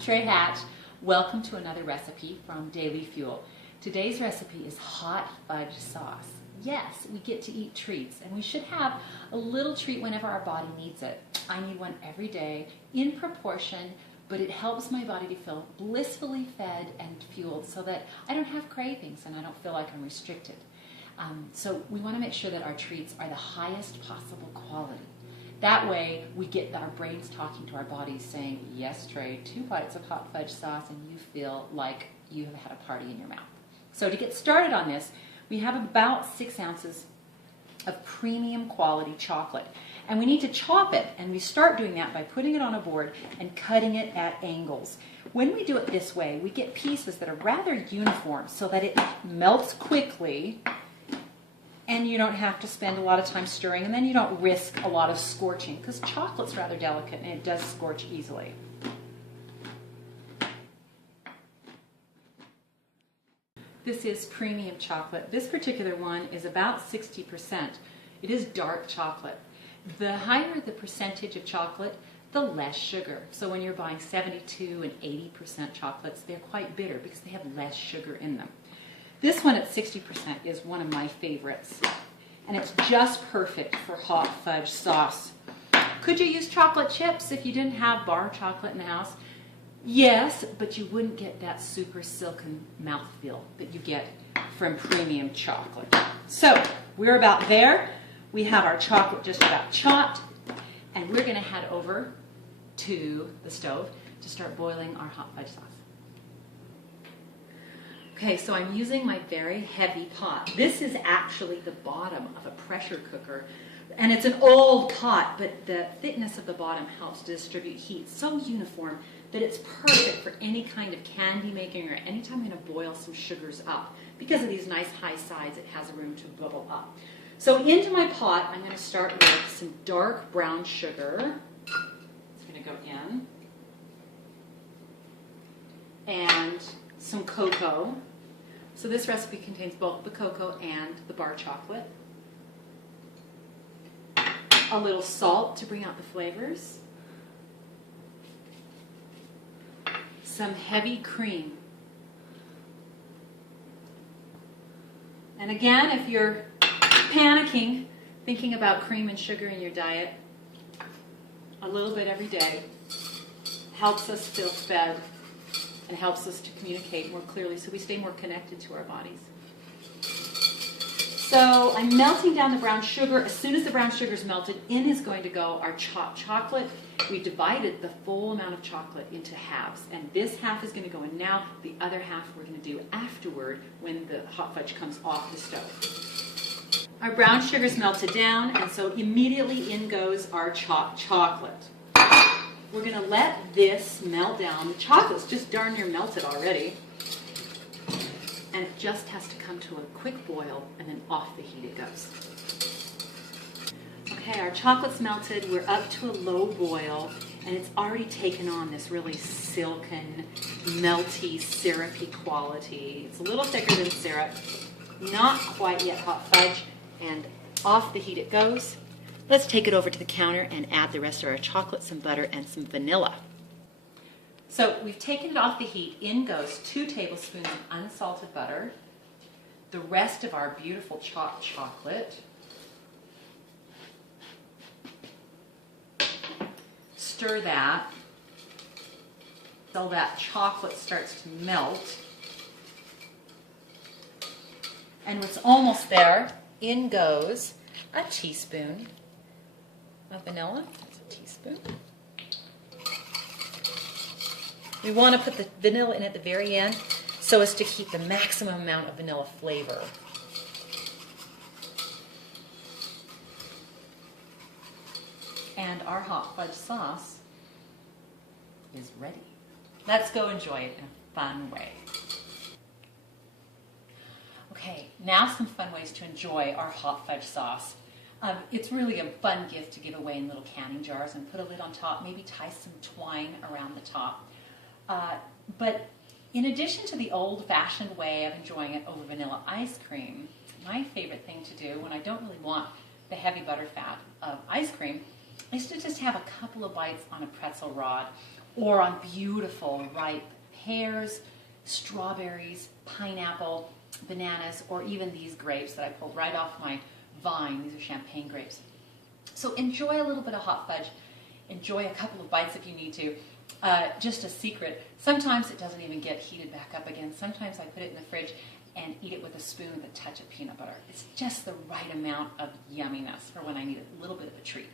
Trey Hatch. Welcome to another recipe from Daily Fuel. Today's recipe is hot fudge sauce. Yes, we get to eat treats, and we should have a little treat whenever our body needs it. I need one every day in proportion, but it helps my body to feel blissfully fed and fueled so that I don't have cravings and I don't feel like I'm restricted. So we want to make sure that our treats are the highest possible quality. That way we get our brains talking to our bodies saying, yes, Trey, 2 bites of hot fudge sauce and you feel like you have had a party in your mouth. So to get started on this, we have about 6 ounces of premium quality chocolate. And we need to chop it, and we start doing that by putting it on a board and cutting it at angles. When we do it this way, we get pieces that are rather uniform so that it melts quickly and you don't have to spend a lot of time stirring, and then you don't risk a lot of scorching because chocolate's rather delicate and it does scorch easily. This is premium chocolate. This particular one is about 60%. It is dark chocolate. The higher the percentage of chocolate, the less sugar. So when you're buying 72 and 80% chocolates, they're quite bitter because they have less sugar in them. This one at 60% is one of my favorites, and it's just perfect for hot fudge sauce. Could you use chocolate chips if you didn't have bar chocolate in the house? Yes, but you wouldn't get that super silken mouthfeel that you get from premium chocolate. So we're about there. We have our chocolate just about chopped, and we're going to head over to the stove to start boiling our hot fudge sauce. Okay, so I'm using my very heavy pot. This is actually the bottom of a pressure cooker, and it's an old pot, but the thickness of the bottom helps to distribute heat so uniform that it's perfect for any kind of candy making or anytime I'm going to boil some sugars up. Because of these nice high sides, it has room to bubble up. So into my pot, I'm going to start with some dark brown sugar. It's going to go in. And some cocoa. So this recipe contains both the cocoa and the bar chocolate. A little salt to bring out the flavors. Some heavy cream. And again, if you're panicking, thinking about cream and sugar in your diet, a little bit every day helps us feel fed and helps us to communicate more clearly so we stay more connected to our bodies. So I'm melting down the brown sugar. As soon as the brown sugar is melted, in is going to go our chopped chocolate. We divided the full amount of chocolate into halves, and this half is going to go in now. The other half we're going to do afterward when the hot fudge comes off the stove. Our brown sugar is melted down, and so immediately in goes our chopped chocolate. We're going to let this melt down. The chocolate's just darn near melted already. And it just has to come to a quick boil, and then off the heat it goes. Okay, our chocolate's melted. We're up to a low boil, and it's already taken on this really silken, melty, syrupy quality. It's a little thicker than syrup. Not quite yet hot fudge, and off the heat it goes. Let's take it over to the counter and add the rest of our chocolate, some butter, and some vanilla. So we've taken it off the heat. In goes 2 tablespoons of unsalted butter, the rest of our beautiful chopped chocolate, stir that so that chocolate starts to melt. And it's almost there. In goes a teaspoon of vanilla. That's a teaspoon. We want to put the vanilla in at the very end so as to keep the maximum amount of vanilla flavor. And our hot fudge sauce is ready. Let's go enjoy it in a fun way. Okay, now some fun ways to enjoy our hot fudge sauce. It's really a fun gift to give away in little canning jars, and put a lid on top, maybe tie some twine around the top. But in addition to the old-fashioned way of enjoying it over vanilla ice cream, my favorite thing to do when I don't really want the heavy butterfat of ice cream is to just have a couple of bites on a pretzel rod or on beautiful ripe pears, strawberries, pineapple, bananas, or even these grapes that I pulled right off my vine. These are champagne grapes. So enjoy a little bit of hot fudge. Enjoy a couple of bites if you need to. Just a secret, sometimes it doesn't even get heated back up again. Sometimes I put it in the fridge and eat it with a spoon with a touch of peanut butter. It's just the right amount of yumminess for when I need a little bit of a treat.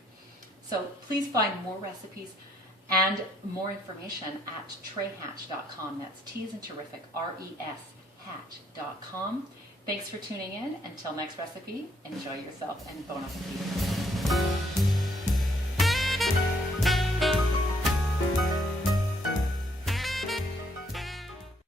So please find more recipes and more information at treyhatch.com. That's T as in terrific, R-E-S, hatch.com. Thanks for tuning in. Until next recipe, enjoy yourself and bon appetit.